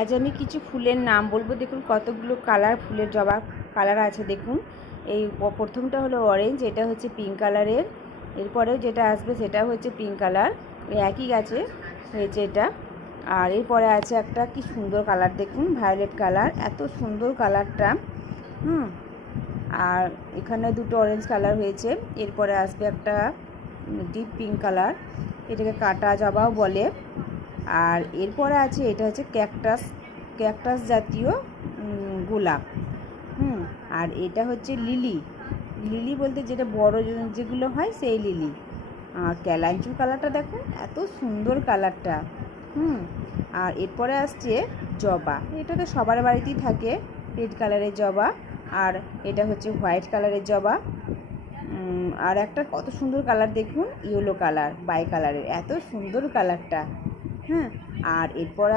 আজ আমি কিছু ফুলের নাম বলবো। দেখুন কতগুলো কালার ফুলের জবা কালার আছে। দেখুন এই প্রথমটা হলো অরেঞ্জ, এটা হচ্ছে পিঙ্ক কালারের। এরপরেও যেটা আসবে সেটা হচ্ছে পিঙ্ক কালার, একই গাছে হয়েছে এটা। আর এরপরে আছে একটা কি সুন্দর কালার, দেখুন ভায়োলেট কালার, এত সুন্দর কালারটা। আর এখানে দুটো অরেঞ্জ কালার হয়েছে। এরপরে আসবে একটা ডিপ পিঙ্ক কালার, এটাকে কাটা জবাও বলে। আর এরপরে আছে এটা হচ্ছে ক্যাকটাস জাতীয় গোলাপ। আর এটা হচ্ছে লিলি বলতে যেটা বড় যেগুলো হয় সেই লিলি। আর ক্যালাঞ্চুর কালারটা দেখুন, এত সুন্দর কালারটা। আর এরপরে আসছে জবা, এটা তো সবার বাড়িতেই থাকে, রেড কালারের জবা। আর এটা হচ্ছে হোয়াইট কালারের জবা। আর একটা কত সুন্দর কালার দেখুন, ইয়েলো কালার, বাই কালারের, এত সুন্দর কালারটা। আর এরপর